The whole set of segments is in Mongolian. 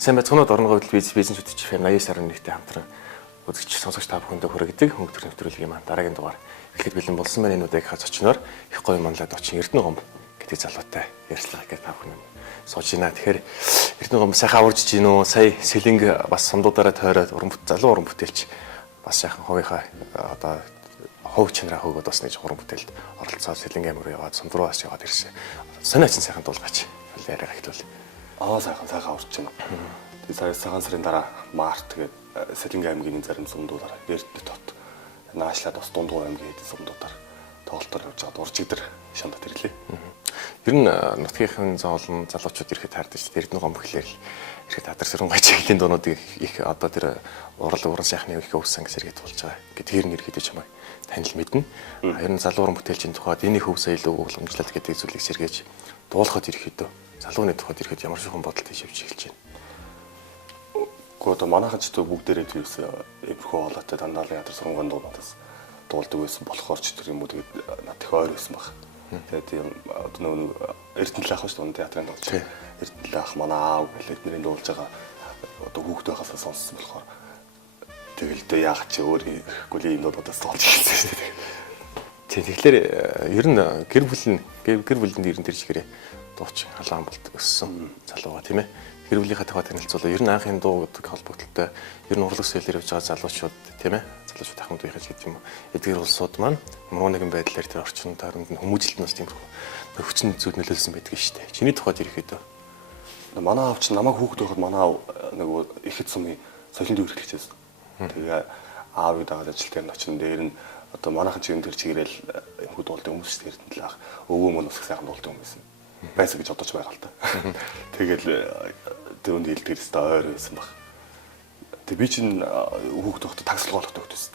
Сайн байцгаанууд орон гойд бизнесүүд чих 89.1-тэй хамтран үзэгч сонсогч та бүхэндээ хүргэдэг хөнгөлөг нэвтрүүлгийн маань дараагийн дугаар эхлээд бэлэн болсон байна. Энэ удаагийнхаа зочноор их гоё манлайд очин Эрдэнэ гомб гэдэг залуутай ярьцлага гэж та бүхэн сууж байна. Тэгэхээр Эрдэнэ гомб сайхан аварж гин үү? Сая сэлэнг бас сандуудаараа тойроод залуу уран бүтээлч бас сайхан хувийнхаа одоо хов чанараа хөгөөд бас нэг уран бүтээлд оролцоод сэлэнг амир яваад санд руу бас яваад ирсэн. Санаачин сайхан дуулгаач. Яриа ахлуул. Сайхан аварч байна. Тэгээд цагаан сарын дараа март тэгээд Сэлэнгэ аймгийн зарим сумдуудаар Эрдэнэ тот наашлаад бас Дундгуй аймгийн хэдэн сумдуудаар тоглолтоор явж байгаад уржигдэр шандат ирлээ. Ер нь нутгийнхын зоолн залуучууд ирэхэд таардаж Эрдэнэ гомб гэхлээр ирэхэд Адар Сүрэн гой чиглэлийн дуунуудыг их одоо тэр уран сайхны их өвсөн гэж сэргээд болж байгаа. Гэт тэр нэр хэдэж чамайг танил мэднэ. Ер нь залуу уран бүтээлчийн тухайд энийг хөвсөө илүү уламжлалт гэдэг зүйлийг сэргээж дуулахад ирэхэд залууны тухайд ирэхэд ямар шихэн бодолтой шивж эхэлж байна. Гэхдээ одоо манайхан ч бүгдээрээ тийс эвэрхүү хоолойтой дандаа л Адар Сүрэн дуунуудаас дуулдаг байсан болохоор ч тэр юм уу тэгээд над их ойр байсан баг. Тэгээд тийм одоо нөгөө Эрдэнэ л ах шүү дээ театрын дуулж. Эрдэнэ л ах манай аав гэлээд нэрийн дуулж байгаа одоо хүүхд байхасаа сонссон болохоор тэгэл дэ яах чи өөр ирэхгүй юм дуудаас дуулж ирсэн шүү дээ. Тийм тэгэхээр ер нь гэр бүлэнд ер нь тэр чигээрээ дуучин халаан болт өссөн залууга тийм ээ. Гэр бүлийнхаа тухай танилцуулаа. Ер нь анхын дуу гэдэг холбогдлолтой ер нь урлаг соёлоор явж байгаа залуучууд тийм ээ. Залуучууд ахмад байхаж гэдэг юм уу. Эдгээр улсууд маань муу нэгэн байдлаар тэр орчин тойронд нь хүмүүжлэлт нас тиймэрхүү хүчин зүйл нөлөөлсөн байдаг шүү дээ. Чиний тухайд ирэхэд манай аав ч намайг хүүхэд байхад манай аав нөгөө ихэд сумын соёлын төв эрхлэгчээс. Тэгээ аавыг дагаад ажилтны очин дээр нь одоо манайхан ч юм тэр чигээрэл эмхүү дуулдаг хүмүүс шүү дээ. Эрдэнэ л ах өвөө мөн ус сайхан дуулдаг хүмүүс байсан гэж бодож байгаа л та. Тэгэл түүнд хэлдэг өстой ойр байсан баг. Тэг би чинь хүүхэд байхдаа тагсалгоолох төгтөсөн.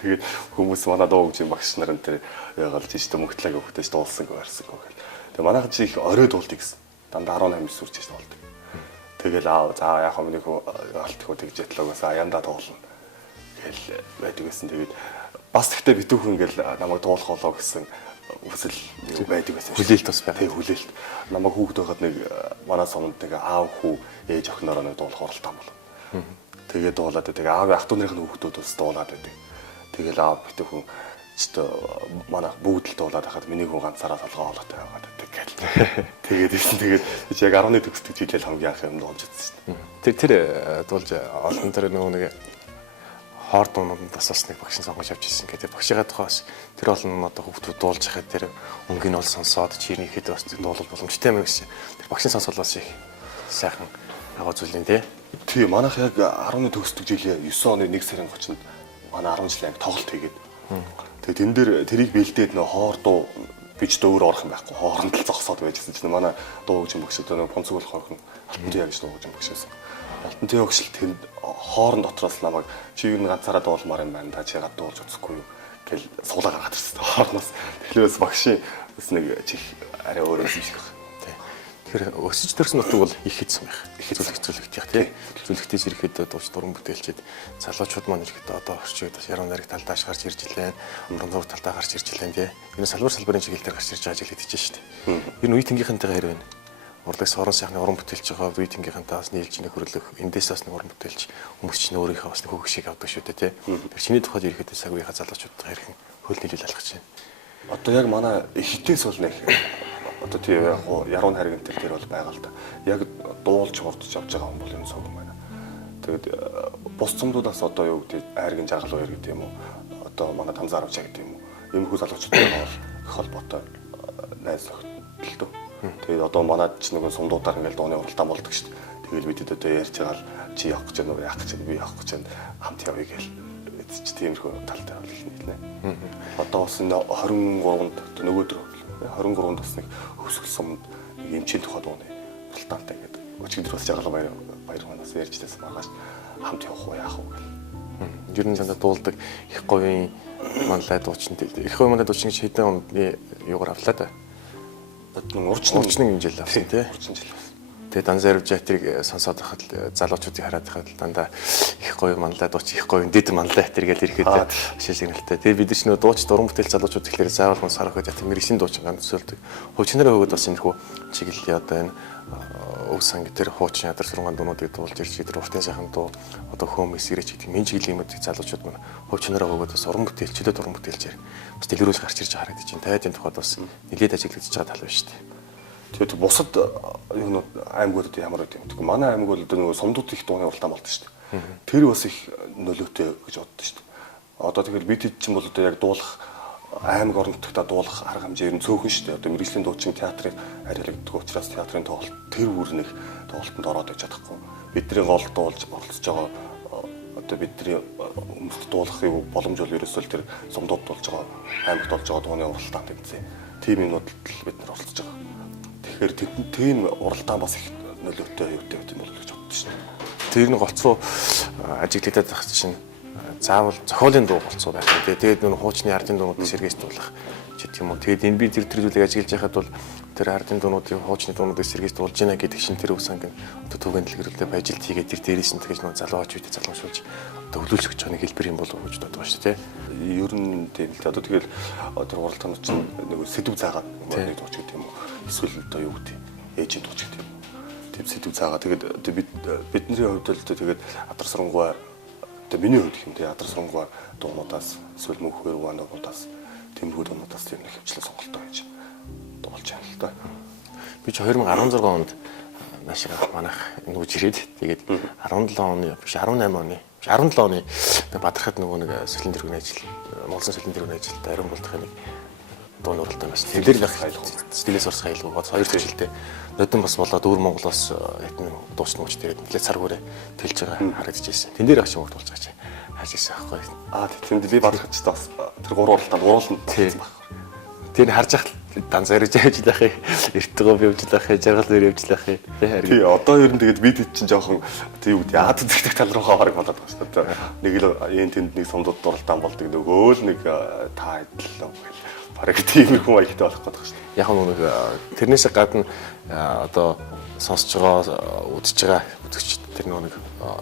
Тэгээд хүмүүс манай дуу гэж багш нар энэ тэр яагаад ч тийм мөгтлэг хөвгтөж дуулсан гэсэн гэх. Тэг манайхан чи их орой дуулдаг гэсэн. Дандаа 18 сүрч гэж дуулдаг. Тэгэл аав за яг өмнөх алтхуу тэгж ятлаагаас аяндаа дуулна. Тэгэл байдаг гэсэн. Тэгээд бас тэгтээ битүүхэн ингээл намайг дуулах болоо гэсэн үсэл байдаг байсан. Хүлээлт бас байна. Тэг хүлээлт. Намайг хүүхэд байхад нэг манай сумд нэг аав хүү ээж охинороо нэг дуулах оролтоо бол. Тэгээд дуулаад байдаг. Аав ах トゥ нарын хүүхдүүд бас дуулаад байдаг. Тэгэл аав битүүхэн манай бүгд л дуулаад хахад миний хүн ганцаараа толгоо олоотой байгаад байдаг гэл. Тэгээд ирсэн тэгээд яг 10-ны төгсдөг жилэл хамгийн анх юм дуулж үзсэн шүү дээ. Тэр дуулж олон тэр нөгөө нэг хоор дуунууд бас нэг багшин сонгож авч ирсэн гэдэг. Багшигаа тухайс тэр олон одоо хүүхдүүд дуулж хахад тэр өнгөний бол сонсоод чирнийхэд бас дуулах боломжтой юм гэсэн. Тэр багшин сонсвол бас их сайхан агуу зүйлэн тий. Тийм манайх яг 10-ны төгсдөг жилийн 9 оны 1 сарын 30-нд манай 10 жилийн анги тоглолт хийгээд. Тэгээд тэн дээр тэрийг бэлдээд нөө хоор дуу бич дөөр орох юм байхгүй. Хооронд л зогсоод байжсэн чинь манай дуу гэж багш одоо нөө Понцгол хойхон алтан тяа гэж дуу гэж багш байсан. Алтан тяа багш тэнд хоорон дотроос намайг чи юу ганцаараа дуулмаар юм байна да чи гад дуулж үзэхгүй юу гэл суулаа гаргаад ирсэн. Хоорноос тэгэхээр багшийн бас нэг чих арай өөр юм шиг байна. Тэгэхээр өсөж төрсөн нутаг бол их хэцүү байх. Их зүйлэгдэх тий. Зүйлэгдэж ирэхэд дууч дуран бүтээлчид залуучууд маань ирэхэд одоо орчигд бас яруу найраг талдааш гарч ирж илэн, уран зураг талдаа гарч ирж илэн тий. Энэ салбарын чиглэлээр гарч ирж байгаа жил хэдэж шүү дээ. Энэ үе тэнгийнхэнтэйгээ хэрэг байна. Урлагс орон сайхны уран бүтээлч байгаа үе тэнгийнхэнтэй бас нийлж нэг хөрлөх эндээс бас нэг уран бүтээлч хүмүүс чинь өөрийнхөө бас нэг хөвг шиг авдаг шүү дээ тий. Тэр чиний тухайд ирэхэд цаг үеийнхаа залуучуудтай хэрхэн хөл нийлүүл алхаж байна. Одоо яг манай ихтээс бол нэг одоо тийм яг яруу найраг энэ төр бол байгаа л да. Яг дуулж хурдж явж байгаа хүн бол энэ цог юм байна. Тэгээд бус цомдуудаас одоо юу гэдэг айргийн жаргал хоёр гэдэг юм уу? Одоо манай Тамзаар авчаа гэдэг юм уу? Иймэрхүү залуучуудтай бол их холбоотой найз нөхдөд. Тэгээд одоо манайд ч нэг сумдуудаар ингээл дууны уралдаан болдог шүү дээ. Тэгэл бид одоо ярьж байгаа л чи явах гэж байна уу? Яах гэж би явах гэж байна. Хамт явъя гээл. Эцч тиймэрхүү тал дээр бол их нийлнэ. Одоо бас 23-нд нөгөөдөр 23-нд бас нэг хөвсгөл сумд нэг эмчийн тухай дууны уралдаантай гэдэг. Өчигдөр бас жаргал баяр манаас ярьж байсан маргааш хамт явах уу яах уу гэл. Ер нь зандаа дуулдаг их говийн манлай дуучин их говийн манлай дуучин гэж хэдэн оны юугаар авлаа да. Урчны хэмжээл авсан тий. Урчин жил. Тэгээ Данзарв театрыг сонсоод байхад залуучуудыг хараад байхад дандаа их гоё манлай дууч их гоё дэд манлай тэргээл ирэхэд шилжигнэлтэй. Тэгээ бид ч нөө дууч дуран бүтээл залуучууд тэгэхээр заавал хүн сарах гэж театр мэрэгшин дуучин ганц төсөөлдөг. Хувьчнараа хөгөөд бас энэ хүү чиглэлээ одоо энэ өв санги тэр хуучин ядар сургаан дуунуудыг дуулж ирж тэр уртын сайхан дуу одоо хөөмс ирэж гэдэг мен чиглэлийн юмуд залуучууд маань хөв чанараа өгөөд бас уран бүтээл чөлөөт уран бүтээлчээр бас дэлгэрүүлж гарч ирж харагдаж байна. Тайдын тухайд бас нэлээд ажиглагдж байгаа тал байна шүү дээ. Тэгээд бусад юунууд аймагуудад ямар байд юм бэ? Манай аймаг бол нөгөө сумдууд их дууны уралдаан болдог шүү дээ. Тэр бас их нөлөөтэй гэж боддог шүү дээ. Одоо тэгэл бид чинь бол одоо яг дуулах аймаг орон нутгад дуулах арга хэмжээ ер нь цөөхөн шүү дээ. Одоо мэргэжлийн дуучин театрын арилгагддаг учраас театрын тоглолт тэр бүрнэх тоглолтод ороод иж чадахгүй. Бидний гол дуулж оролцож байгаа одоо бидний хүмүүст дуулахыг боломж бол ерөөсөө тэр сумдууд дуулж байгаа аймагт болж байгаа дууны уралдаан гэдэг. Тийм юмнууд л бид нар оролцож байгаа. Тэгэхээр тийм уралдаан бас их нөлөөтэй юутай байт юм бол гэж боддоо шүү дээ. Тэр нэг голцоо ажиглагдаад байх чинь заавал зохиолын дуу болцоо байх үү. Тэгээд нөө хуучны ардын дуунуудыг сэргээждүүлэх гэдэг юм уу. Тэгээд энэ би тэр зүйлийг ажиглаж байхад бол тэр ардын дуунуудын хуучны дуунуудыг сэргээждүүлж байна гэдэг шин тэр өв санг одоо түгээн дэлгэрүүлээ баяжилт хийгээд тэр дээрээс нь тэгэж нөө залууч үйдэ залуушуулж одоо хөлөөлж өгч байгаа нэг хэлбэр юм болов уу гэж боддог шүү дээ. Ер нь тийм л одоо тэгэл тэр уралдаанууд чинь нэг сэдв заагаад нэг дууч гэдэг юм уу. Эсвэл одоо юу гэдэг ээжийн дууч гэдэг юм. Тийм сэдв заагаад тэгээд бидний хувьд л тэгээд адар сурангуй одоо миний хувьд юм тэгээд адар сурангуй дуунуудаас эсвэл мөнхөр вануудаас тэмрүү дуунуудаас тийм нэг хвчлээ сонголтоо хийж дуулж байна л да. Би ч 2016 онд наашиг манайх нүүж ирээд тэгээд 17 оны биш 18 оны 17 оны Бадархад нөгөө нэг сүлэн дэргэний ажил Монголын сүлэн дэргэний ажилд ариун болдохын нэг дуун уралдаанаас тэр их стилээс орс хайлгуу бод 2 жилдээ нодон бас болоод өвөр Монголоос хэтэн дуусна мөч тэгээд нэлээд цар хүрээ тэлж байгаа харагдаж байсан. Тэн дээр агш урд болж байгаа чи хааж ирсэн аахгүй. Тийм би Бадархад ч бас тэр 3 уралдаанд уруулна гэсэн баг. Тэр харж ахт данс ярьж ажиллах юм. Эртгөө явуулах юм, жаргал дээр явуулах юм. Тий, одоо ер нь тэгээд бид чинь жоохон тийм үү яад зэгдэх тал руугаа хараг болоод байгаа шүү дээ. Нэг л энэ тэнд нэг сумдууд дуралдаан болдог нөгөө л нэг та адил гэл бараг тийм их хүн аягтай болох гэдэг шүү дээ. Яг нэг тэрнээс гадна одоо сонсож байгаа үзэж байгаа үзэгч тэр нэг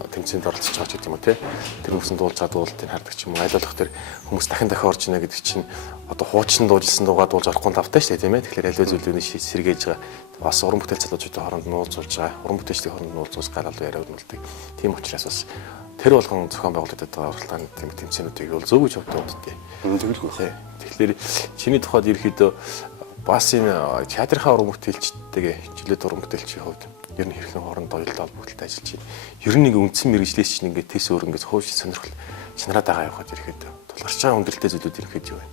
тэмцээнд оролцож байгаа ч гэдэг юм уу те. Тэр хүмүүсийн дуулж байгаа дуулалтыг хардаг ч юм уу. Аль болох тэр хүмүүс дахин дахин орж ийнэ гэдэг чинь одоо хуучин дуулсан дуугаа дуулж орохгүй давтай шүү дээ тийм ээ. Тэгэхээр аливаа зүйлийн сэргээж байгаа бас уран бүтээл залуучуудын хооронд нуулзуулж байгаа. Уран бүтээлчдийн хооронд нуулзуулж гарал яриа өрнүүлдэг. Тийм учраас бас тэр болгон зохион байгуулагдаад байгаа уралдааны тэмцээнүүдийг бол зөв гэж боддог. Тэгэлгүй. Тэгэхээр чиний тухайд ерөөхдөө бас энэ театрынхаа уран бүтээлчтэйгээ хичээлээд уран бүтээлчийн хувьд ер нь хэрхэн хоорондоо уялдаа холбогдолтой ажиллаж байна. Ер нь нэг үндсэн мэрэгжлээс чинь ингээд тэс өөр ингээд хууш сонирхол чанараад байгаа явахад ерөөхдөө тулгарч байгаа хүндрэлтэй зүйлүүд ерөөхдөө юу вэ?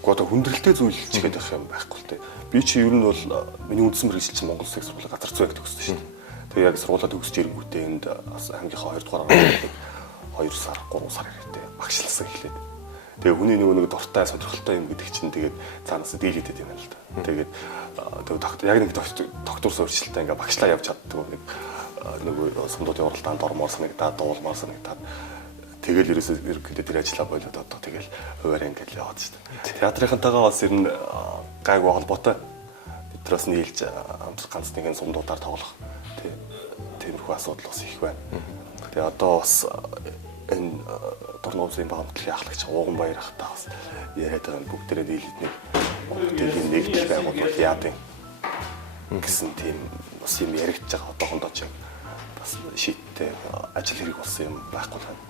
Гэхдээ хүндрэлтэй зүйл ч гэдэг юм байхгүй л дээ. Би чи ер нь бол миний үндсэн мэрэгжил чинь Монгол Улсын сургуулийн газар зүйн төгссөн шүү дээ. Тэгээ яг сургуулаа төгсөж ирэнгүүтээ энд ангийнхаа 2 дугаар ангид 2 сар 3 сар ирээдээ багшлсан эхлээд. Тэгээ хүний нэг дуртай сонирхолтой юм гэдэг чинь тэгээд цаанаас дийлэгдэт юм л да. Тэгээд яг нэг доктор суурьшилтай ингээ багшлаа явж чаддаг нэг сумдуудын уралдаанд ормоор санагдаад дуулмаар санагдаад тэгэл ерөөсөө тэр ажиллаа болоод одоо тэгэл хуваарь ингээл яваад шүү дээ. Театрынхантайгаа бас ер нь гайгүй холбоотой. Бид нараас нийлж ганц нэгэн сумдуудаар тоглох тиймэрхүү асуудал бас их байна. Тэгээ одоо бас энэ Дорноовсын багамтлын ахлагч Ууган Баяр ахтаа бас яриад байгаа бүгдээрээ дийлээд нэг бүтэлийн нэгдэл байгуулалт яадын гэсэн тийм бас юм яригдж байгаа одоохондоо ч бас шийдтэй ажил хэрэг болсон юм байхгүй байна.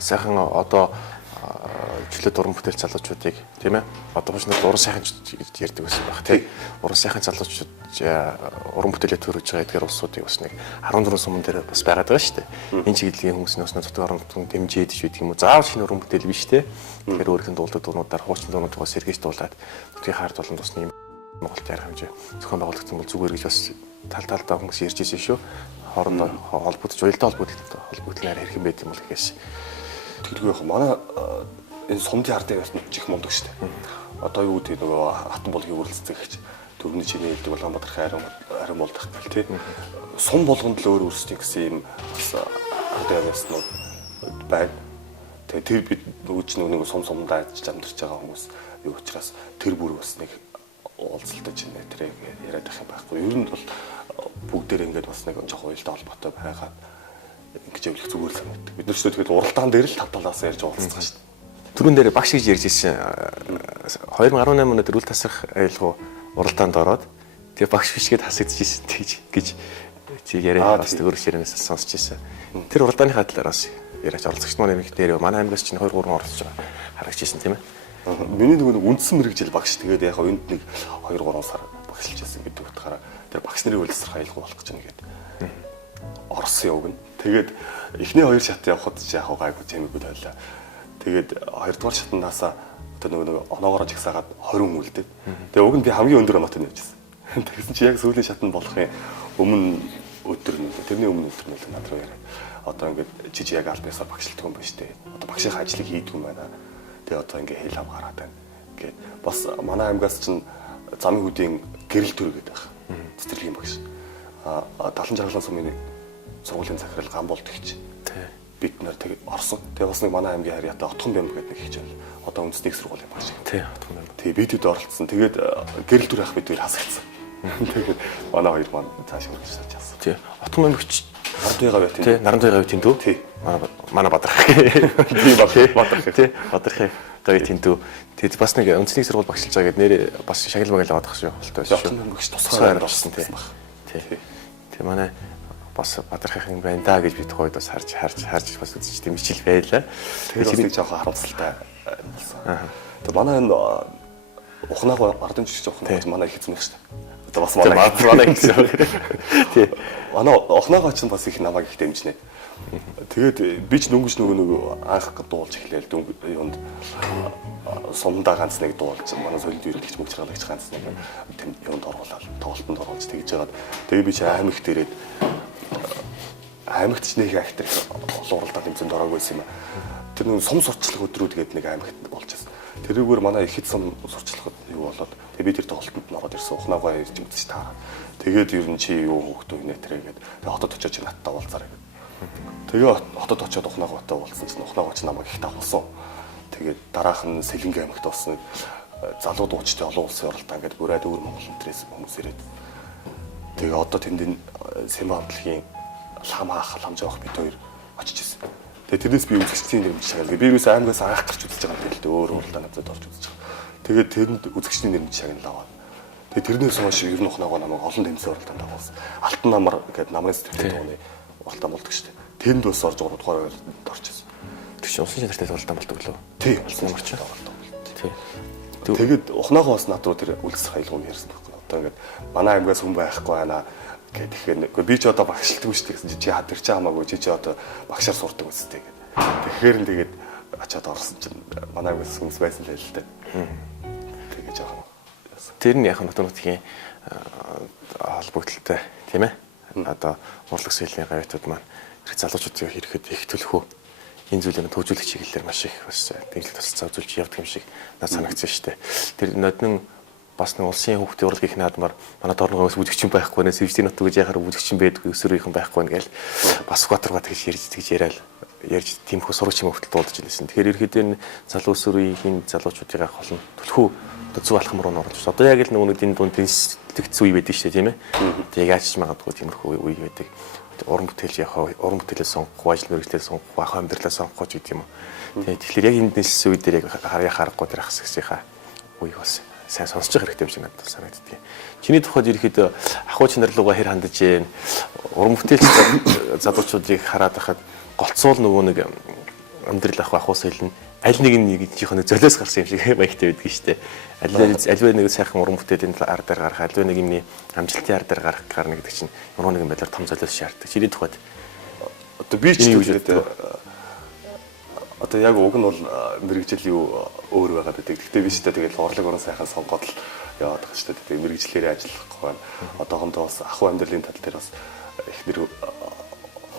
Сайхан одоо чөлөөт уран бүтээл залуучуудыг тийм ээ одоо хошнод уран сайхан гэж ярьдаг байсан баг тийм уран сайхан залуучууд уран бүтээлээ төрөж байгаа эдгээр улсуудыг бас нэг 14 суман дээр бас байгаад байгаа шүү дээ. Энэ чиглэлийн хүмүүсийн бас нутаг орон нутгийн дэмжиж гэдэг юм уу заавал шинэ уран бүтээл биш тийм. Тэгэхээр өөрийнх нь дуулдаг дуунуудаар хуучин дуунуудаа сэргээж дуулаад нутгийн хард болон тусны Монголд ярих хэмжээ зохион байгуулагдсан бол зүгээр гэж бас талдаа хүмүүс ярьж ирсэн шүү. Хоорондоо холбогдож уялдаа холбогдлоор хэрхэн байд юм бол гэхээс тэргүй яг манай энэ сумдын ардын бас чих мундаг шүү дээ. Одоо юу гэдэг нөгөө хатан болгын үрэлцдэг гэж төрний чиний хэлдэг бол Бадархан ариун болдох гэл тий. Сум болгонд л өөр өөрсдийн гэсэн юм бас ардын явснууд байна. Тэгээ тэр бид нөгөөч нэг сумдаа ажиллаж амьдарч байгаа хүмүүс юу учраас тэр бүр бас нэг уулзалтаж байна тэрэг яриад байх юм байхгүй. Ер нь бол бүгдээр ингээд бас нэг жоохон уялдаа холбоотой байгаа. ингэж явуулах зүгээр л санагддаг. Бид нар ч тэгээд уралдаан дээр л тав талаас ярьж уулзсан шүү дээ. Түрүүн дээр багш гэж ярьж ирсэн. 2018 онд үл тасрах аялал уралдаанд ороод тэгээ багш бишгээд хасагдчихсэн гэж чи яриа бас өөрөөр ширэнээс сонсч ирсэн. Тэр уралдааны талаараас яриач оролцогч маань нэмэх дээр манай аймагаас чинь 2 3 оролцож байгаа харагдчихсэн тийм ээ. Миний нөгөө үндсэн мэрэгжил багш тэгээд яг энд нэг 2 3 сар багшилж байсан гэдэг утгаараа тэр багш нарын үлсрэх аялал болох гэж байна гэдэг. Орсон явгна. Тэгээд эхний 2 шат явхад чи яг гайгүй зэмэггүй байлаа. Тэгээд 2 дугаар шатнаасаа одоо нөгөө оноогоор жигсаагаад 20 үлдээд. Тэгээд уг нь би хамгийн өндөр оноотой нэвжсэн. Тэгсэн чи яг сүүлийн шатнд болохын өмнө өдөр нь тэрний өмнө өдөр нь над руу яриа. Одоо ингээд жижиг яг аль бисаар багшилдаг юм байна шүү дээ. Одоо багшийн ажлыг хийдэг юм байна. Тэгээ одоо ингээд хэл хам гараад байна. Ингээд бас манай аймгаас чинь замын хөдийн гэрэл төр гэдэг байна. Цэцэрлэгийн багш. 70 жаргалан сумын сургуулийн захирал Гамболд гихч. Бид нар тэгээ орсон. Тэгээ бас нэг манай аймгийн харьяатай Отхон бямб гэдэг нэг хич байна. Одоо үндэсний сургуулийн багш. Тий, Отхон бямб. Тэгээ бид хэд оролцсон. Тэгээд гэрэл төр ах бид хоёр хасагдсан. Тэгээд манай хоёр маань цааш үргэлж сууж авсан. Тий. Отхон бямбч Нарантуйгаа байт. Тий, Нарантуйгаа байт тэнтүү. Тий. Манай Бадрах. Би Бадрах. Тий, Бадрах гави тэнтүү. Тэгээд бас нэг үндэсний сургууль багшилж байгаа гэд нэр бас шагнал магаал аваад тах шүү. Болтой байсан шүү. Отхон бямбч тусгаар орсон тий. Тий. Тэгээ манай бас Бадрахын байна да гэж би тухайд бас харж бас үзэж дэмжил байлаа. Тэгээд нэг жоохон харамсалтай болсон. Тэгээ манай энэ ухнааг ардын жижиг ухнааг манай их эзэмнэх шүү дээ. Одоо бас манай их тий. Манай ухнаагаа ч бас их намайг их дэмжнэ. Тэгээд би ч дөнгөж нөгөө анх дуулж эхлээл юунд сумдаа ганц нэг дуулж манай солид юрэлэгч мөгч халагч ганц нэг тэм юунд оруулаад тоглолтод оруулж тэгж жагаад тэгээд би ч аймагт ирээд аймагт ч нэг актер олон уралдаан тэмцээнд ороогүй байсан юм а. Тэр нэг сум сурчлах өдрүүд гэдэг нэг аймагт болж байсан. Тэрүүгээр манай их хэд сум сурчлахад юу болоод тэгээд би тэр тоглолтод ороод ирсэн. Ухнаагаа ирж үзэж таараа. Тэгээд ер нь чи юу хөөхтөө нэ тэрэ гээд хотод очиж чи надтай уулзаарай гээд. Тэгээ хотод очиод ухнаагаатай уулзсан чинь ухнаагаа ч намайг их дагуулсан. Тэгээд дараах нь Сэлэнгэ аймагт болсон залуу дуучтай олон улсын оролдоон гэдэг бүрээд өөр Монгол өнтрээс хүмүүс ирээд. Тэгээ одоо тэнд Сэмбэ хамтлагийн халамж авах бид хоёр очиж ирсэн. Тэгээ тэрнээс би үзэгчдийн нэрмж шагнал. Би юус аймагаас анх гарч үзэж байгаа юм л дээ. Өөр уралдаан надад орж үзэж байгаа. Тэгээд тэнд үзэгчдийн нэрмж шагнал аваад. Тэгээ тэрнээс хойш ер нь ухнаагаа намайг олон тэмцээн уралдаанд авсан. Алтан намар гэдэг намрын сэтгэлтэй тооны уралдаан болдог шүү дээ. Тэнд бас орж 3 дугаар орж ирсэн. Тэр чинь усан шалралтай уралдаан болдог лөө. Тий, усан намарч уралдаан. Тий. Тэгээд ухнаагаа бас над руу тэр үлсэх аялгаунд ярьсан байхгүй. Одоо ингээд манай аймгаас хүн байхгүй байна тэгэхээр би ч одоо багшилдаг шүү дээ гэсэн чи тэр чи хамаагүй чи одоо багшаар сурдаг үстэй гэдэг. Тэгэхээр нь тэгээд очиад орсон чинь манай аймгаас хүмүүс байсан л л дээ. Тэгээд жоохон тэр нь яг нутгийн холбогдлолтой тийм ээ. Одоо урлаг сэлийн гавьтууд маань хэрэг залуучуудыг хэрэгэд их төлөхөө энэ зүйлийг төвжүүлэх чиглэлээр маш их бас дэмжлэг тусалцаа үзүүлж явдаг юм шиг надад санагдсан шүү дээ. Тэр нодны бас нэг улсын хүүхдийн урлагийн наадмаар манай дорногоос үзэгчин байхгүй нэ сэвжлийн нот гэж яхаар үзэгчин байдгүй өсвөрийнхэн байхгүй нэ гээл бас Батарбат гэж ярьж тиймхүү сурагч юм хөлт дуулж илсэн. Тэгэхээр ерөөхдөө энэ залуу өсвөрийн залуучуудыг холно төлхөө зөв алхам руу орж. Одоо яг л нэг энэ дунд дэнслэгц үе байдаг шүү дээ тийм ээ. Тэг яаж ч магадгүй тиймэрхүү үе байдаг. Уран бүтээлж явах, уран бүтээлээ сонгох, ажил мэргэжлээ сонгох, ах амьдралаа сонгох гэдэг юм уу. Тэгэхээр яг энэ дэнслэгц үе дээр яг харахгүй тэр ахс гэсийнхаа үе болсон. Сайн сонсож байгаа хэрэгтэй юм шиг надад санагддаг. Чиний тухайд ерөөхдөө ахуй нар руугаа хэр хандаж ийн уран бүтээлч залуучуудыг хараад байхад голцуул нөгөө нэг амьдрал ахуй соёл нь аль нэг чихэн золиос гарсан юм шиг маягтай байдаг шүү дээ. Альва нэг сайхан уран бүтээлийн ар дээр гарах, альва нэг юмний амжилтын ар дээр гарна гэдэг чинь ямар нэгэн байдлаар том золиос шаарддаг. Чиний тухайд одоо би ч тэгээд одоо яг уг нь бол мэрэгжил юу өөр байгаад байдаг. Гэхдээ би ч тэгээд орлог орон сайхан сонгоод л яваад байгаа шүү дээ. Тэгээд мэрэгжлээрээ ажиллахгүй байна. Одоохондоо бас ахуй амьдралын тал дээр бас эхнэр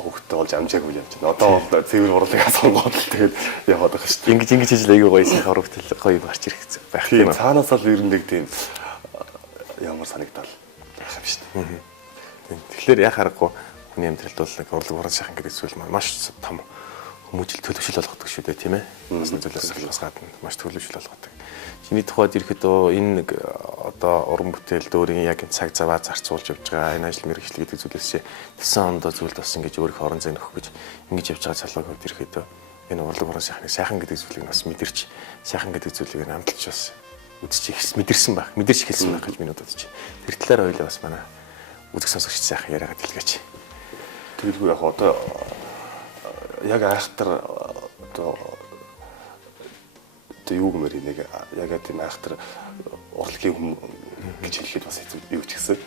хөвгтөө болж амжаагүй явж байна. Одоо бол цэвэр урлагаа сонгоод л тэгээд яваад байгаа шүү дээ. Ингэж хийж л аягүй гоё сайхан уран бүтээл гоё гарч ирэх гэсэн байх тийм. Цаанаас л ер нь нэг тийм ямар санагдал байх юм шүү дээ. Тэгэхээр яг харахгүй хүний амьдралд бол нэг урлаг уран сайхан гэдэг зүйл маш том хүмүүжил төлөвшөл болгодог шүү дээ тийм ээ. Бас нэг зүйлээс бас гадна маш төлөвшөл болгодог. чиний тухайд ирэхэд энэ нэг одоо уран бүтээл дөөрийн яг цаг заваа зарцуулж явж байгаа энэ ажил мэргэжил гэдэг зүйлээс тэсэн ондоо зүйлд бас ингэж өөрийнхөө орон зай нөхөх гэж ингэж явж байгаа залууг хувьд ирэхэд энэ урлаг орон сайхны сайхан гэдэг зүйлийг бас мэдэрч сайхан гэдэг зүйлийг амталж бас үзэж мэдэрсэн байх мэдэрч хэлсэн байх гэж би бодож байна. Тэр талаар ойлоо бас манай үзэг сонсогч сайхан яриагаад хэлгээч. Тэгэлгүй яг одоо яг айхтар одоо юу гэмээр нэг яг тийм айхтар урлагийн хүм гэж хэлэхэд бас юу ч гэсэн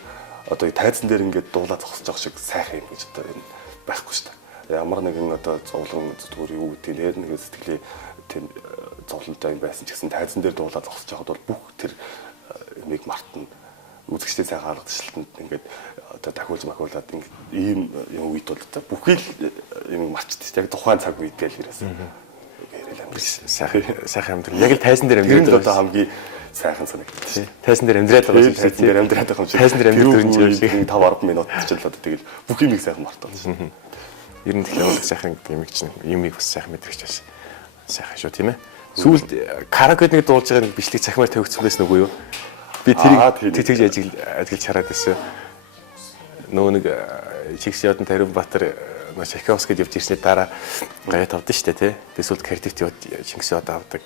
одоо тайзан дээр ингээд дуулаа зогсож байгаа шиг сайхан юм гэж одоо энэ байхгүй шүү дээ. Ямар нэгэн одоо зовлон зүгээр юу гэдэг нэр нэг сэтгэлийн тийм зовлонтой юм байсан ч гэсэн тайзан дээр дуулаа зогсож байхад бол бүх тэр юмыг мартна. Үзэгчдийн сайн хаалгадчлалтанд ингээд одоо дахиулж махуулаад ингээд ийм юм үед бол бүхий л юм марчдээ шүү дээ. Яг тухайн цаг үед гэл ирээс. Сайхан амьдрал. Яг л тайзан дээр амьдрал бол одоо хамгийн сайхан санагддаг шүү. Тайзан дээр амьдраад байгаа шүү. Тайзан дээр амьдраад байгаа юм шиг. Тайзан дээр амьдрал юм шиг 5-10 минут ч л одоо тэгэл бүх юмыг сайхан мартаад шүү. Ер нь тэгэхээр урлаг сайхан гэдэг юм чинь юмыг бас сайхан мэдрэгч байсан. Сайхан шүү тийм ээ. Сүүлд караокед нэг дуулж байгаа нэг бичлэг цахимаар тавигдсан байсан үгүй юу? Би тэрийг тэгж ажиглаж хараад байсан. Нөгөө нэг Чиксиодон Тарианбаатар Чайковскид явж ирсний дараа гаяат авдсан шүү дээ тий. Эсвэл кредит яваад Чингисхад авдаг.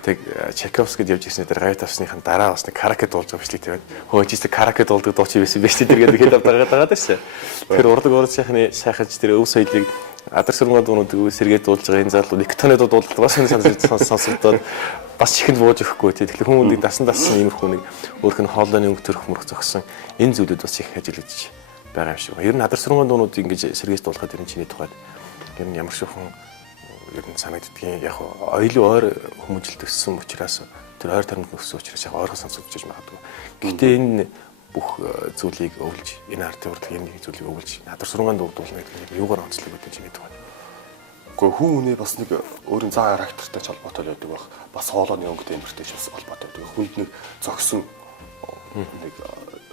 Тэг Чайковскид явж ирсний дараа гаяат авсныхан дараа бас нэг караоке дуулж байгаа бичлэг тавиад хөөжistä караоке дуулдаг дуучин байсан биз дээ тэгээд хэд авдаг байгаа шүү. Тэр урлаг орон сайхны сайханч тэр өв соёлыг Адар сүрмэн дуунууд сэргээд дуулж байгаа энэ залуу Никтоны дуулдаг бас энэ сонсогдоод бас чихэнд бууж өгөхгүй тий. Тэгэхээр хүмүүнийг дасан иймэрхүү нэг өөрх нь хоолойны өнгө төрөх мөрөх зогсон энэ зүйлүүд бас их ажиллаж байгаа юм шиг. Ер нь Адар сүрмэн дуунууд ингэж сэргээж дуулахад ер нь чиний тухайд ер нь ямар шохон ер нь санагддгийг яг оюулын ойр хүмүүжилт өссөн учраас тэр ойр таримд өссөн учраас яг ойрхон сонсогдож магадгүй. Гэхдээ энэ бүх зүйлийг өвлж энэ артын урлагийн нэг зүйлийг өвлж Адар сүрмэн дуулна гэдэг нь юугаар онцлог гэдэг чиний тухайд. Гэхдээ хүн хүний бас нэг өөрийн зан характертай ч холбоотой байдаг байх. Бас хоолойны өнгөтэй юмртай ч бас холбоотой байдаг. Хүнд нэг зогсон нэг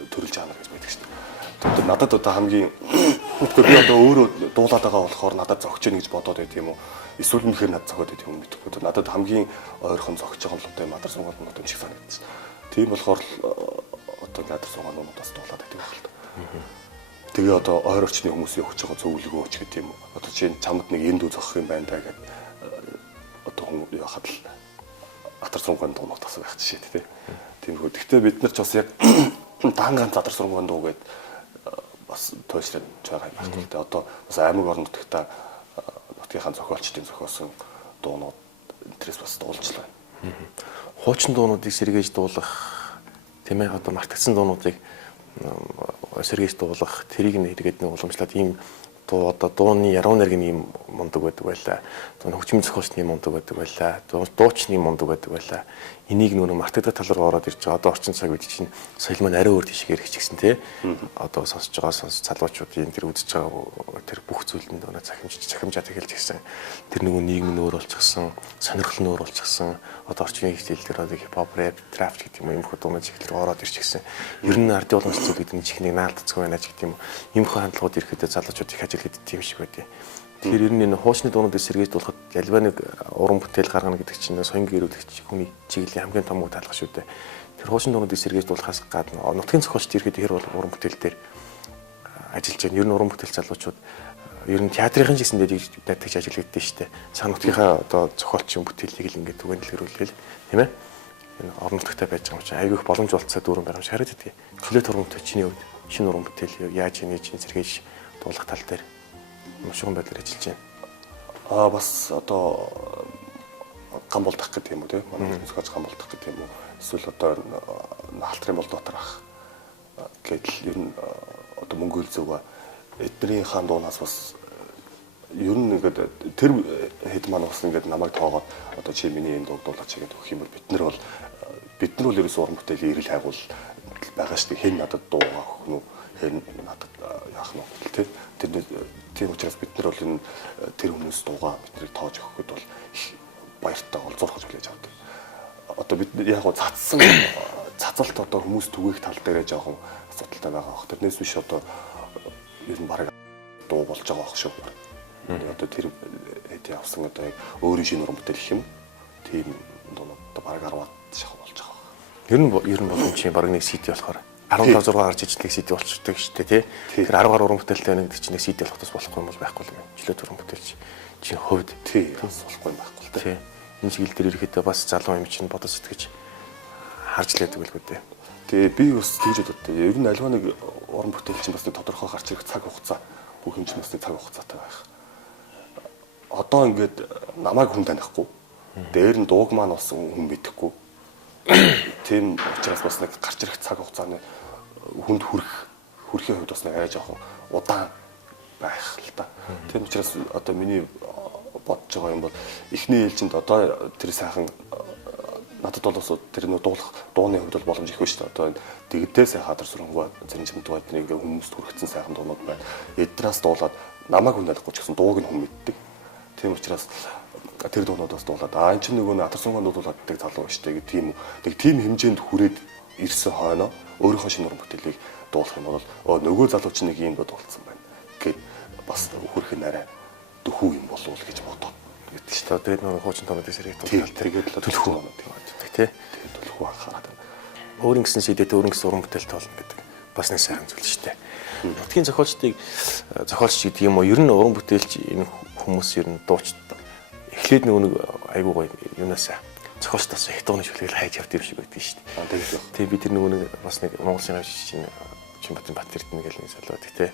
төрөл жанр гэж байдаг шүү дээ. Тэр надад одоо хамгийн үгүй би одоо өөрөө дуулаад байгаа болохоор надад зогч ийн гэж бодоод байт юм уу? Эсвэл үнэхээр надад зогоод байт юм мэдэхгүй. Надад хамгийн ойрхон зогч байгаа юм Адар сүрмэн дуунууд шиг санагдсан. Тийм болохоор одоо Адар сүрмэн дуунуудаас дуулаад байдаг байх л та. Тэгээ одоо ойр орчны хүмүүсийн өгч байгаа зөвлөгөө ч гэдэг юм уу. Одоо чинь чамд нэг энд дүү зогсох юм байна да гэдэг одоо хүн яхад л Адар сүрмэн дуунууд тасаа байх жишээ тий. Тиймэрхүү. Гэхдээ бид нар ч бас яг дан ганц Адар сүрмэн дуу гэдэг бас туйлшраад байгаа юм байна. Тэгээ одоо бас аймаг орон нутгата нутгийнхаа зохиолчдын зохиосон дуунууд интерес бас дуулжлаа. Хуучин дуунуудыг сэргээж дуулах тийм ээ одоо мартагдсан дуунуудыг сэргээж дуулах тэрийг нэрэгэд нэг уламжлаад ийм дуу одоо дууны яруу найргийн ийм мундаг байдаг байлаа. Дууны хөгжмийн зохиолчны мундаг байдаг байлаа. Дуучны мундаг байдаг байлаа. Энийг нөгөө мартагдах тал руу ороод ирж байгаа. Одоо орчин цаг үед чинь соёл маань арай өөр тийшээ хэрэгжчихсэн тий. Одоо сонсож байгаа залуучуудын тэр үзэж байгаа тэр бүх зүйлэнд өнөө цахимжаад эхэлж гисэн. Тэр нөгөө нийгэм нь өөр болчихсон, сонирхол нь өөр болчихсон. Одоо орчмын хичээл дээр одоо хипхоп, рэп, трап гэдэг юм ийм их дуунууд чиглэл ороод ирж гисэн. Ер нь ардын уламжлалт зүйл гэдэг нь чихнийг наалдцгүй байна гэдэг юм. Ийм их хандлагууд ирэхэд залуучууд их ажил хийдэг юм шиг байдیں۔ Тэгэхээр ер нь энэ хуучны дуунуудыг сэргээж дуулахад альва нэг уран бүтээл гаргана гэдэг чинь соён гэрүүлэгч хүний чиглэлийн хамгийн том үйл хаалга шүү дээ. Тэр хуучны дуунуудыг сэргээж дуулахаас гадна нутгийн зохиолчд ирэхэд тэр бол уран бүтээл дээр ажиллаж байна. Ер нь уран бүтээл залуучууд ер нь театрын ч гэсэндээ тэгж ажил хийдэг шүү дээ. Сан нутгийнхаа одоо зохиолчийн бүтээлийг л ингээд түгээнэлгэрүүлгээл тийм ээ. Энэ орон нутгтай байж байгаа юм чинь айгүй их боломж олцоо дүүрэн байгаа юм шиг харагддаг. Чөлөөт уран бүтээл чиний хувьд шинэ уран бүтээл яаж хийж сэргээж дуулах тал дээр машин байдлаар ажиллаж байна. Бас одоо гам болдох гэдэг юм уу тийм манай зөвхөн гам болдох гэдэг юм уу эсвэл одоо хаалтрын бол дотор ах гэдэл ер нь одоо мөнгө зөв эдний хаан дуунаас бас ер нь ингээд тэр хэд маань бас ингээд намайг тоогоод одоо чи миний энэ дуулаач гэдэг өгөх юм бол бид нар бол ерөөс уран бүтээлийн эрэл хайгуул байгаа шүү дээ. Хэн надад дуугаа өгөх нь хэн надад яах нь вэ тийм тийм учраас бид нар бол энэ тэр хүмүүс дуугаа биднийг тоож өгөхөд бол их баяртай олзуурхаж хүлээж авдаг. Одоо бид яг гоо цацалт одоо хүмүүс түгээх тал дээрээ жоохон асуудалтай байгаа бох. Тэрнээс биш одоо ер нь бараг дуу болж байгаа бох шүү. Одоо тэр хэд явсан одоо өөрийн шинэ уран бүтээл гэх юм. Тийм одоо бараг 10-аад шахав болж байгаа. Ер нь боломжийн баг нэг CD болохоор 15 6 гарч иж нэг CD болчихдог шүү дээ тий. Тэгэхээр 10 гаруй уран бүтээлтэй нэг чинь нэг CD болох тус болохгүй юм бол байхгүй юм. Жилет уран бүтээлч чинь хувьд Тий, болохгүй юм байхгүй л тий. Энэ чиглэл дээр ирэхдээ бас залуу юм чинь бодож сэтгэж харж лээдэг байлгүй дээ. Тэгээ би бас тэгж боддог. Ер нь альва нэг уран бүтээл чинь бас нэг тодорхой гарч ирэх цаг хугацаа бүх юм чинь бас нэг цаг хугацаатай байх. Одоо ингээд намайг хүн танихгүй. Дээр нь дууг маань бас хүн мэдэхгүй. Тийм учраас бас нэг гарч ирэх цаг хугацааны хүнд хүрэхийн хувьд бас нэг аяа жоохон удаан байх л та. Тийм учраас одоо миний бодож байгаа юм бол эхний ээлжинд одоо тэр сайхан надад бол бас тэр дууны хувьд бол боломж их байна шүү дээ. Одоо дэгдээс хадар сүрэнгүй зэрэг чимдэг байд нэг хүмүүст хүргэсэн сайхан дуунууд байна. Эднээс дуулаад намайг хүн танихгүй ч гэсэн дууг нь хүн мэддэг. Тийм учраас тэр дуунуудаас дуулаад энэ чинь нөгөө атар сүрэнгүй дуулааддаг залуу шүү дээ. Нэг тийм хэмжээнд хүрээд ирсэн хойноо өөрийнхөө шинэ уран бүтээлийг дуулах юм бол нөгөө залуу чинь нэг юм дуулсан байна гэд бас хүрэх нь арай дөхүү юм болов уу гэж бодоо. Гэдэг чинь тэгээд нөгөө хуучин томод эсрэг дуулаад тэгээд л төлөх юм тий. Тэгээд төлөх анхаарат. Өөрийн гэсэн CD-тэй өөрийн гэсэн уран бүтээлтэй болно гэдэг бас нэг сайхан зүйл шүү дээ. Нутгийн зохиолчдыг зохиолч гэдэг юм уу ер нь уран бүтээлч энэ хүмүүс ер нь дууч эхлээд нэг айгуу гоё юунаас зохиолчдоос их дууны шүлгээл хайж явд юм шиг байдаг шүү дээ. Тэгээ би тэр нэг бас нэг Монгол шинэ чинь Чимбатын Батэрдэн гэл нэг салуу тий.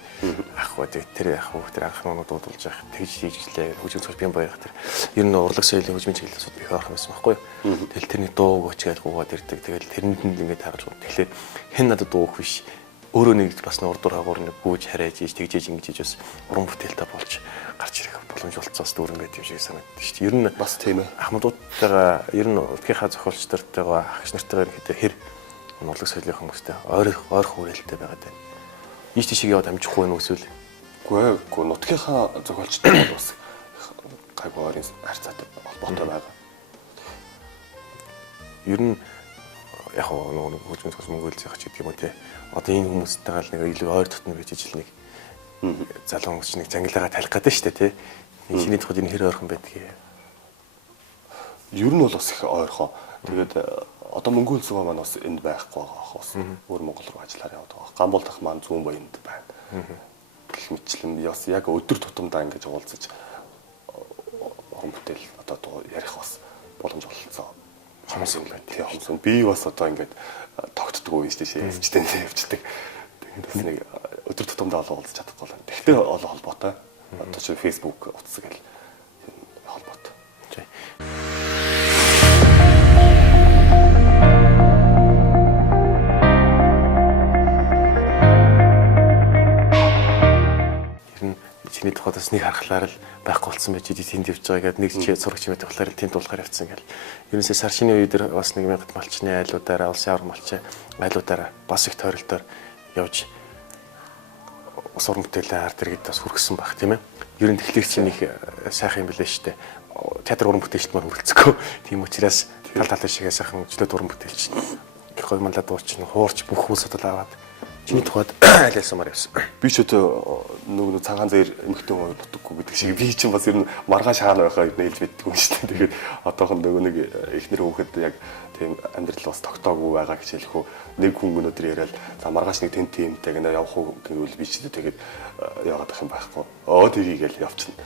Ах уу тэр анх нуунууд дуудулж явах тэгж хийжлээ. Хөгжим цогц бям баях тэр ер нь урлаг соёлын хөгжмийн чиглэлсүүд их орох байсан байхгүй юу. Тэгэл тэрний дуу гочгээд гуугаад ирдэг. Тэгэл тэрэнд нь ингээд харж байгаа. Тэгэхээр хэн надад дуух биш. Өөрөө нэг бас нурдуур хагуур нэг гүйж харааж ийж тэгжээж ингэж бас уран бүтээлтэй болж гарч ирэх боломж болцоос дүүрэн байт юм шиг санагддаг шүү дээ. Ер нь бас тийм ээ. Ахмадуудтайгаа ер нь урдгийнхаа зохиолчдортойгоо агш нартайгаа ирэхдээ хэр урлаг соёлын хүмүүстэй ойр хүрээлэлтэй байгаад байна. Ийш тийшээ яваад амжихгүй нь үэсвэл. Үгүй нутгийнхаа зохиолчтой бол бас гайгүй ойрын харьцаатай холбоотой байгаа. Ер нь яг нөгөө хөгжмийн цогц Монголын ч гэдэг юм уу те. Одоо энэ хүмүүстэйгээ л нэг илүү ойр дотно байж ижил нэг залуу хүмүүс нэг зангилаагаа талих гэдэг шүү дээ те. Шиний тухайд энэ хэр ойрхон байдгийг. Ер нь бол бас их ойрхон. Тэгээд одоо Мөнгөний зүүн маань бас энд байхгүй байгаа хос. Өөр Монгол руу ажиллаар яваад байгаа. Гамбол дах маань зүүн баянд байна. Гэх мэтчлэн бас яг өдөр тутамдаа ингэж уулзаж уран бүтээл одоо ярих бас боломж олцсон. Хомсон байна. Тий хомсон. Би бас одоо ингэж тогтдөг үе шүү дээ. Явждаг. Тэгээд бас нэг өдөр тутамдаа уулзах чадахгүй байна. Тэгтээ холбоотой. Одоо чи Facebook утас гэл холбоотой. Тий. Чиний тухайдас нэг харахлаар л байхгүй болсон байж тэнд явж байгаа гэдэг нэг чи сурагч юм байх болохоор тэнд дуулахаар явцсан гэл. Ерөнхийдөө сар шинэ үед бас 1000 малчны айлуудаараа улсын аврал малчны айлуудаараа бас их тойролтоор явж ус уран бүтээлээ ард иргэд бас хүргэсэн баг тийм ээ. Ер нь тэгэхээр чинь их сайхан юм билээ шүү дээ. Театр уран бүтээлчд маань хүрэлцэхгүй. Тийм учраас тал талын шигээ сайхан жилет уран бүтээлч их гоё мандаа дуучин хуурч бүх хүмүүс судал аваад чиний тухайд айлсамаар явсан. Би ч нөгөө цагаан зээр эмхтэн уу дутггүй гэдэг шиг би чинь бас ер нь маргааш хаана байхаа нээлж мэддэг юм шүү дээ. Тэгээд одоохон нөгөө нэг эхнэр хүүхэд яг тийм амьдрал бас тогтоогүй байгаа гэж хэлэх үү. Нэг хүн өнөөдөр яриад за маргааш нэг тент тиймтэй гэнэ явах уу гэвэл би ч тэгээд яваад ах юм байхгүй. Тэрийгэл явчихна.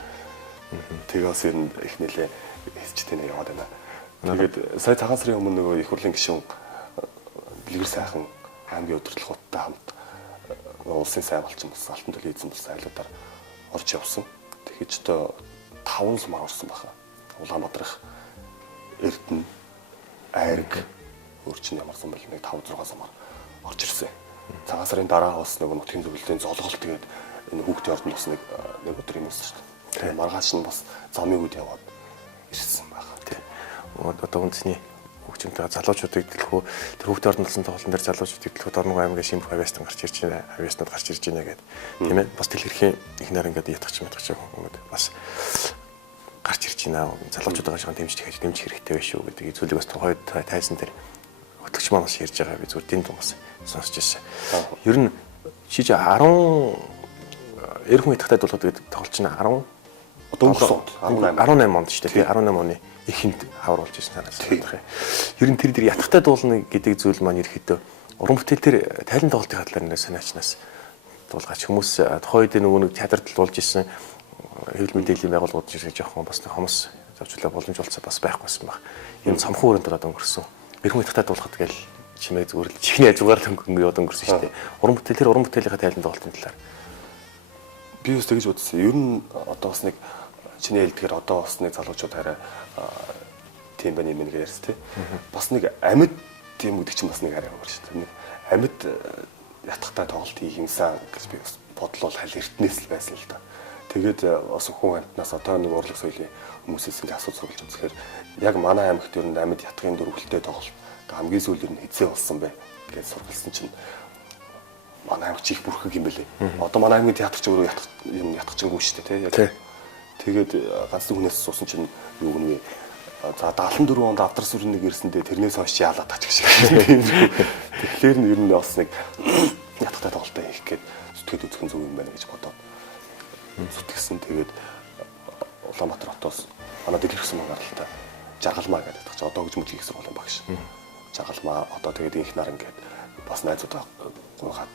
Тэгээ бас ер нь их нэлээ хэсчтэй нэг яваад байна. Тэгээд сая цагаан сарын өмнө нөгөө их хурлын гишүүн Бэлгэр сайхан аймгийн удирдлагуудтай хамт улсын сайн болчихсон болсон алтан төлөв эзэн болсон айлуудаар орж явсан. Тэгэхэд ч 5 сумаар орсон баха. Улаанбаатарх Эрдэнэ, Айраг өөрчн ямар сум бэл нэг 5-6 сумаар орж ирсэн. Цагаан сарын дараа бас нөгөө нутгийн зөвлөлийн золголт тэгээд энэ хүүхдийн ордонд бас нэг өдөр юм болсон шүү дээ. Тэгээд маргааш нь бас замын үед яваад ирсэн баха. Тий. Одоо үндэсний хөгжимтэй залуучуудыг дэлгүү тэр хүүхдийн ордонд болсон тоглолтын дээр залуучуудыг дэлгүү Дорногов аймгийн Шимбэх авиастан гарч ирж байна. Авиаснууд гарч ирж байна гэдэг. Тийм ээ. Бас дэлгэрхийн ихнэр ингээд ятгах хүмүүс бас гарч ирж байна. Залуучуудаа шагаан дэмжих хэрэгтэй байх шүү гэдэг зүйлийг бас тухайд тайсан дээр хөтлөгч маань бас ярьж байгаа. Би зүгээр тэнд бас сонсч ирсэн. Ер нь шиж 10 эрхэм хэтгтэй дуулахад гэдэг тоглолт чинь 10 Одоо өнгөрсөн 18 онд шүү дээ. 18 оны эхэнд хавруулж ирсэн санаас байна. Ер нь тэр ятгатай дуулна гэдэг зүйл маань ерөөхдөө уран бүтээл төр тайлан тоглолтын хатлаар нэр санаачнаас дуулгач хүмүүс тухайн үед нөгөө нэг театрт дуулж исэн хэвлэл мэдээллийн байгууллагууд шиг жоохон бас хомос завчлаа боломж олцоо бас байхгүйсэн баг. Ийм цомхон өрөөнд ороод өнгөрсөн. Эрхэм ятгатай дуулахад гээл чимээ зүгээр л чихний ажгаар л өнгөрсөн шүү дээ. Уран бүтээлийнхаа тайлан тоглолтын талаар би бас тэгж бодсон. Ер нь одоо бас нэг чиний хэлдгээр одоо бас нэг залуучууд арай тийм байна юм гэж ярьс тий. Бас нэг амьд тийм гэдэг чинь бас нэг арай өөр шүү дээ. Нэг амьд ятгатай тоглолт хийх юмсан гэж би бас бодлол хал эртнээс л байсан л да. Тэгээд бас хүн амьтнаас одоо нэг урлаг соёлын хүмүүсээс ингэ асууж сургалж үзэхээр яг манай аймагт ер нь амьд ятгын дөрвөлтэй тоглолт хамгийн сүүлд ер нь хэзээ болсон бэ гэж сургалсан чинь манай аймаг чих бүрхэг юм бэлээ. Одоо манай аймгийн театр ч өөрөө ятгачингүй шүү дээ тий. Тэгээд ганцхан хүнээс суусан чинь юу гэнэ за 74 онд авдар сүрэн нэг ирсэндээ тэрнээс хойш яалаад тач гэж. Тэгэхээр нь ер нь бас нэг ятгатай тоглолтоо хийх гээд зүтгээд үзэх нь зөв юм байна гэж бодоод зүтгэсэн. Тэгээд Улаанбаатар хотоос манай дэлгэрсэн мөнгө жаргалмаа гэдэг тач одоо гэж мөдлийн их сургуулийн багш. Жаргалмаа одоо тэгээд их наран гээд бас найзуудаа гуйгаад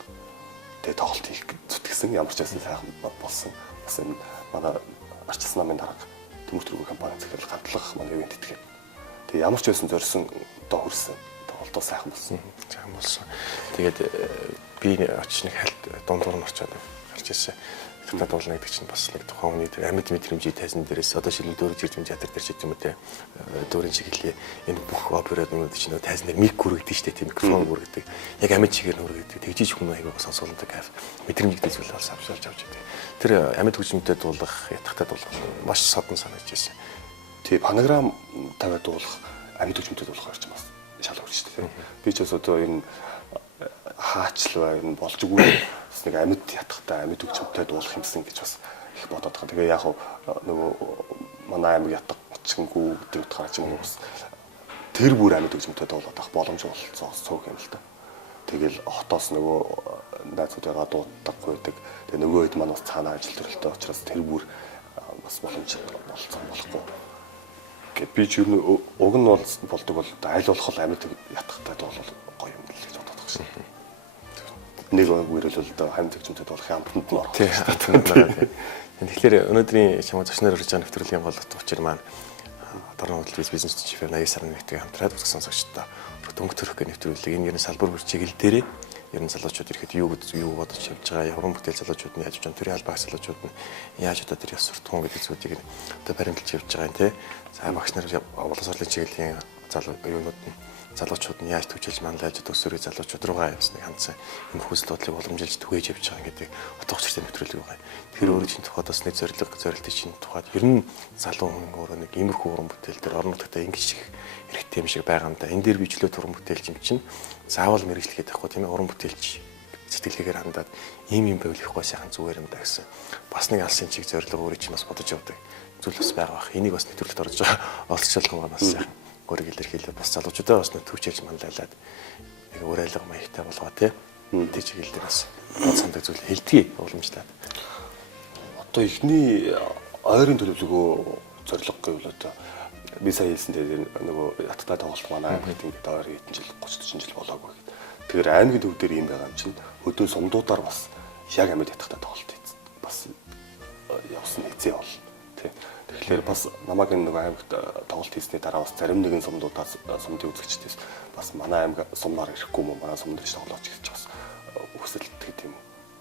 тэгээд тоглолт хийх зүтгэсэн. Ямар ч байсан сайхан болсон. Бас энэ манай арчилсан намын дарга Төмөр төрөг компани захирал гадлах манай ивент итгээд. Тэгээд ямар ч байсан зорьсон доо хүрсэн. Тоглолтоо сайхан болсон. Сайхан болсон. Тэгээд би очиж нэг хальт дундуур нь очиод гарч ирсэн. Ятгатай дуулна гэдэг чинь бас нэг тухайн хүний амьд мэдрэмжийн тайзан дээрээс одоо шилэн дөөрөж ирж байгаа театр дээр ч юм уу те дөөрийн чиглэлээ энэ бүх операд нүд чинь тайзан дээр мик хүргэдэг шүү дээ тийм микрофон хүргэдэг. Яг амьд чигээр хүргэдэг. Тэгжиж хүн аяга сонсоолдог кайф мэдрэмжтэй зүйл бол авч байгаа. Тэр амьд хүчмтэй дуулах, ятгатай дуулах маш содон санагдаж байсан. Тий панограм тавиад дуулах, амьд хүчмтэй дуулах орч бас шал өөр шүү дээ. Би ч бас одоо энэ хаачлаа энэ болж үгүй бас нэг амьд ятгатай амьд хүчмтэй дуулах юмсан гэж бас их бодоод байгаа. Тэгээ яг нөгөө манай аймаг ятгачингүй гэдэг утгаараа ч юм уу бас тэр бүр амьд хүчмтэй дуулаад авах боломж олцоо цог юм л та. Тэгэл хотоос нөгөө найзуудаа дууддаг байдаг. Тэгээ нөгөө хэд маань бас цаанаа ажил төрөлтэй учраас тэр бүр бас боломж олцсон болохгүй. Гэт би ч юу уг нь болдог бол аль болох амьд ятгатай дуулах гоё юм л гэж бодоод байгаа шин. Нэг үерэл л хамт зөвчөнтэй дуулах амтанд нь орох. Тэгэхээр өнөөдрийн чамаа зочноор орж байгаа нэвтрүүлгийн гол утга учир маань Дорн хөдөлгөөс бизнес чиф 80 сарын 1-ний хамтраад үзсэн сонсогчдоо дөнгө төрөх гэх нэвтрүүлэг энэ ерэн салбар бүр чиглэл дээрээ ерэн залуучууд ирэхэд юу бодож явж байгаа, уран бүтээл залуучууд нь яаж явж байгаа, төрийн албаа залуучууд нь яаж одоо тэр яс суртахуун гэдэг зүйлийг одоо баримталж явж байгаа юм те. За багш нар боловсролын чиглэлийн залуучууд нь яаж төвчилж манлайлж төсвөрийн залуучууд руугаа явсныг хандсан энэ хүсэл бодлыг уламжилж түгээж явж байгаа гэдэг утга учиртай нэвтрүүлэг байгаа. Тэр өөрөө чинь тухайд бас нэг зорилтын чинь тухайд ер нь залуу хүн өөрөө нэг иймэрхүү уран бүтээл дээр орон нутагтаа ингэж их хэрэгтэй юм шиг байгаа юм да. Энэ дээр бичлээ уран бүтээлч юм чинь заавал мэрэгчлэхэд байхгүй тийм ээ уран бүтээлч сэтгэлгээгээр хандаад ийм юм байвал ихгүй сайхан зүгээр юм да гэсэн. Бас нэг алсын чиг зорилго өөрөө чинь бас бодож явдаг зүйл бас байгаа бах. Энийг бас нэвтрүүлэгт орж байгаа олцчлох юм бас сайхан өөрөөр илэрхийлээ бас залуучуудаа бас төвчээж манлайлаад нэг өөр айлга маягтай болгоо тий. Тэ чиглэл дээр бас сандаг зүйл хэлтгий уламжлаад. Одоо ихний ойрын төлөвлөгөө зорилго гэвэл одоо би сая хэлсэн дээр нөгөө ятгатай тоглолт манай аймагт ингээд ойрын хэдэн жил 30-40 жил болоогүй гэдэг. Тэгэхээр аймгийн төв дээр юм байгаа юм чинь хөдөө сумдуудаар бас яг амьд ятгатай тоглолт хийсэн. Бас явсан хэзээ бол тий. Тэгэхээр бас намайг нэг аймагт тоглолт хийсний дараа бас зарим нэгэн сумдуудаас сумдын үзэгчдээс бас манай аймаг сумнаар ирэхгүй мó манай сумд ч тоглооч гэж бас хүсэлтдэг тийм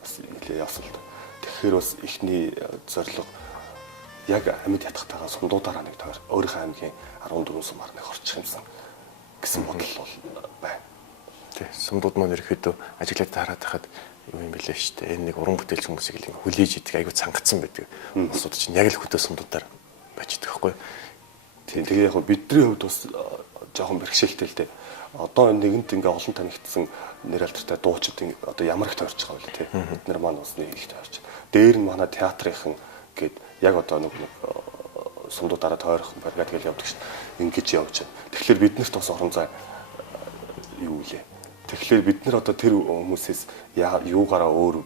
бас нэлээ явсан л. Тэгэхээр бас ихний зорилго яг амьд ятгатайгаа сумдуудаараа нэг тойр өөрийнхөө аймгийн 14 сумаар нэг орчих юмсан гэсэн бодол бол байна. Тий, сумдууд маань ерөөхдөө ажиглаад хараад хахад юу юм бэлээ шүү дээ. Энэ нэг уран бүтээлч хүмүүсийг л хүлээж идэг айгүй цангацсан байдаг. Усууд чинь яг л хөдөө сумдуудаар байж идэг байхгүй. Тийм тэгээ яг бидний хувьд бас жоохон бэрхшээлтэй л дээ. Одоо нэгэнт ингээ олон танигдсан нэр алдартай дуучид одоо ямар их тойрч байгаа вэ тий. Бид нар маань бас нэг их тойрч. Дээр нь манай театрынхан гээд яг одоо нэг сумдуудаараа тойрох барьгаад тэгэл явдаг шин. Ингэж явж байна. Тэгэхээр биднэрт бас орон зай юу вэ? Тэгэхээр бид нар одоо тэр хүмүүсээс юугаараа өөр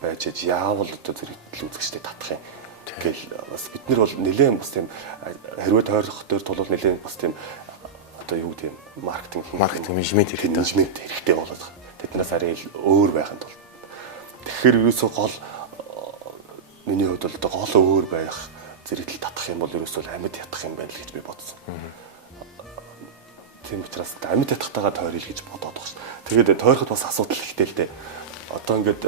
байж яавал одоо зэрэгтэл үзэгчтэй татах юм. Гэл бас бид нар бол нэлээд бас тийм хэрвээ тойрох дээр тул нэлээд бас тийм одоо юу гэдэг маркетинг менежмент хэрэгтэй болоод байна. Тэднээс арай өөр байхын тулд. Тэгэхээр ерөөсөө гол миний хувьд бол гол өөр байх зэрэгтэл татах юм бол ерөөсөө амьд ятах юм байна л гэж би бодсон. Тийм учраас амьд ятахтайгаа тойрол гэж бодоод байгаа шүү. Тэгээд тойроход бас асуудал ихтэй л дээ. Одоо ингээд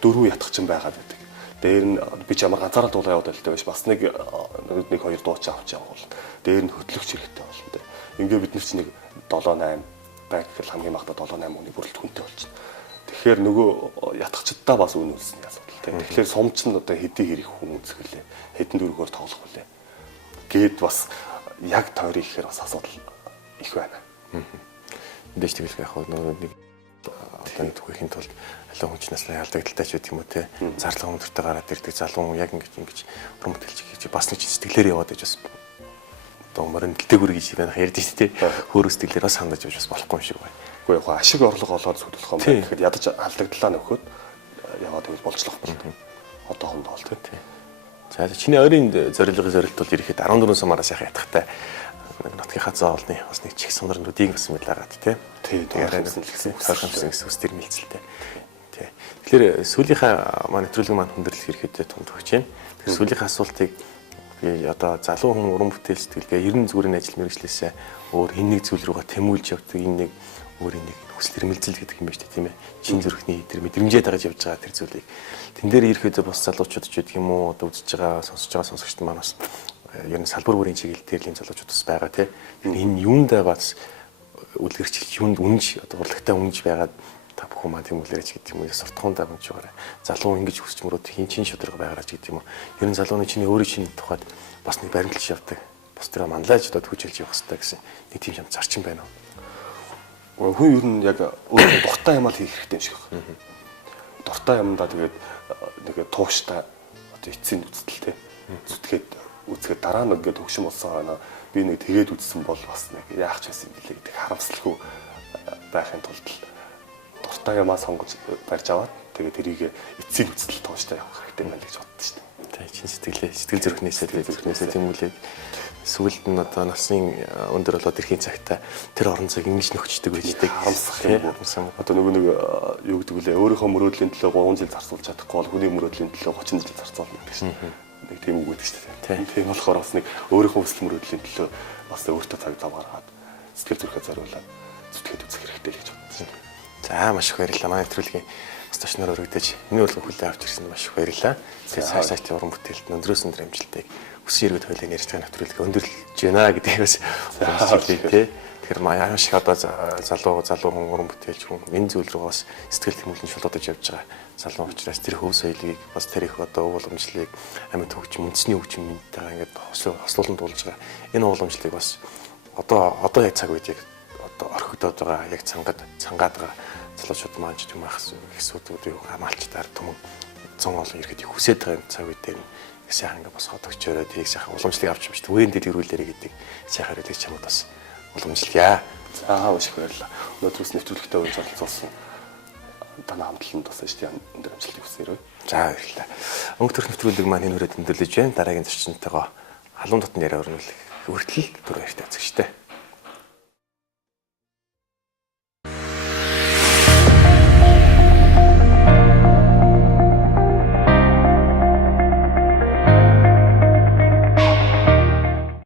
дөрөв ятах чинь байгаад байдаг. Дээр нь би ч ямар ганцаараа дуулаа яваад байлтай байж бас нэг хоёр дууч авч явах бол дээр нь хөтлөгч хэрэгтэй болно дээ. Ингээ бид нар чинь нэг 7-8 байг гэхэл хамгийн багтаа 7-8 хүний бүрэлдэхүүнтэй болчихно. Тэгэхээр нөгөө ятгахчдаа бас үн үлсний асуудал тийм. Тэгэхээр сумч нь одоо хэдий хэрэг хүн үзэх вүлээ. Хэдэн дөрвөөр тоглох вүлээ. Гээд бас яг тойрох ихээр бас асуудал их байна. Эндэж тэгэл яг нөгөө нэг одоо түүхийн тулд алуу хүнчнээс ялдагдaltaй ч гэдэг юм уу те зарлага өндөртэй гараад ирдэг залуу хүн яг ингэж уран бүтээлч гэж бас нэг сэтгэлээр яваад байж бас одоо мөрөнд дээгүр гэж байна ярьж штэ те хөөр сэтгэлээр бас хандаж явж бас болохгүй юм шиг байна. Үгүй яг ашиг орлого олоод зөвлөх юм байна. Тэгэхэд ядаж алдаглалаа нөхөд яваад тэгвэл болцлох байна. Одоо хонд бол те. За чиний ойрын зорилгын бол ирэхэд 14 сумаараа сайхан ятахтай нотгийнхаа зоолны бас нэг чих сонорнуудыг бас мэдээгээд тий. Тойрхомсон гэсэн үс төр мэлцэлтэй. Тий. Тэгэхээр сүүлийнхаа маань нэвтрүүлэг маань хүндрэлх ирэхэд тунд өгч байна. Тэгэхээр сүүлийнхаа асуултыг би одоо залуу хүн уран бүтээл сэтгэлгээ 90 зүгээрийн ажил мэргэжлээсээ өөр хэн нэг зүйл рүүгээ тэмүүлж явдаг энэ нэг өөр нэг хүсэл эрмэлзэл гэдэг юм байна шүү дээ тийм ээ. Чин зүрхний тэр мэдрэмжээ дагаж явж байгаа тэр зүйлийг тэн дээр ирэхэд бас залуучууд ч гэдэг юм уу одоо үзэж байгаа сонсож байгаа сонсогчд маань бас ер нь салбар бүрийн чиглэл төрлийн залуучууд бас байгаа тийм. Энэ юундаа бас үлгэрчилж юунд үнж одоо урлагтай үнж байгаад та бүхэн маань тийм үлээрэж гэдэг юм уу суртахуундаа үнж байгаарай. Залуу ингэж хүсч мөрөд хин чин шударга байгаарай гэдэг юм уу. Ер нь залууны чиний өөрийн чинь тухайд бас нэг баримтлж явдаг. Бас тэрэ манлайж одоо төвчилж явах хэрэгтэй гэсэн нэг тийм юм зарчим байна уу? Хүн ер нь яг өөрөө дуртай юм аа хийх хэрэгтэй юм шиг байна. Дуртай юмдаа тэгээд нэг тууштай одоо эцсийн үзтэл тийм. Үзгээд дараа нь ингээд хөгшин болсон байна. Би нэг тэгээд үзсэн бол бас нэг яах ч байсан юм бэлээ гэдэг харамсалгүй байхын тулд дуртай юмаа сонгож барьж аваад тэгээд тэрийг эцсийн үзтэл тууштай явах хэрэгтэй байна гэж боддоо шүү дээ. Тэг чин сэтгэл зүрхнээсээ тэмүүлээд сүүлд нь одоо насны өндөр болоод ирэхийн цагтаа тэр орон зайг ингэж нөхчдөг байждаг харамсах юм уу? Одоо нөгөө нэг юу гэдэг вүлээ өөрийнхөө мөрөөдлийн төлөө 3 жил зарцуулж чадахгүй бол хүний мөрөөдлийн төлөө 30 жил зарцуулна гэдэг шин. Нэг тийм үг гэдэг шүү дээ. Тийм болохоор бас нэг өөрийнхөө хүсэл мөрөөдлийн төлөө бас өөртөө цаг зав гаргаад сэтгэл зүрхээ зориулаад зүтгээд үзэх хэрэгтэй л гэж бодсон шүү дээ. За маш их баярлалаа. Манай нэвтрүүлгийн бас точноор өргөдөж энэ урилга хүлээн авч ирсэн маш их баярлалаа. Тэгээд цаашаа уран бүтээлд өндрөөс өндөр амжилтыг өсөн иргэд хойлын ярьж байгаа нэвтрүүлэг өндөрлөж байна гэдгийг бас хэлээ тий. Тэгэхээр маш их одоо залуу хүн уран бүтээлч хүн энэ зүйл рүү бас сэтгэл тэмүүлэн шулуудаж явж байгаа залуу учраас тэр хөв соёлыг бас тэр их одоо ууламжлалыг амьд хөгжим үндэсний хөгжимтэйгээ ингээд хослуулан дуулж байгаа. Энэ ууламжлалыг бас одоо яг цаг үеийг одоо орхигдоод байгаа яг цангаад байгаа залуучууд маань ч юм ахс ихсүүдүүд хамгаалчдаар түмэн зон олон ирэхэд хүсэж байгаа цаг үед дээр сайхан ингээд бас хотогчороо тийг сайхан уламжлалыг авч юмштай үеийн дэлгэрүүлээрэй гэдэг сайхан хэлж чамд бас уламжлалъя. За маш их баярлалаа. Өнөөдрөөс нэвтрүүлэгтээ урьж оролцуулсан танаа хамтлан бас ажлын өндөр амжилтыг хүсье. За баярлалаа. Өнгөрөх нэвтрүүлэг маань энэ хүрээд өндөрлөж байна. Дараагийн зочнотойгоо халуун дотны яриа өрнүүлэх хүртэл түр баяртай үзэгчтэй.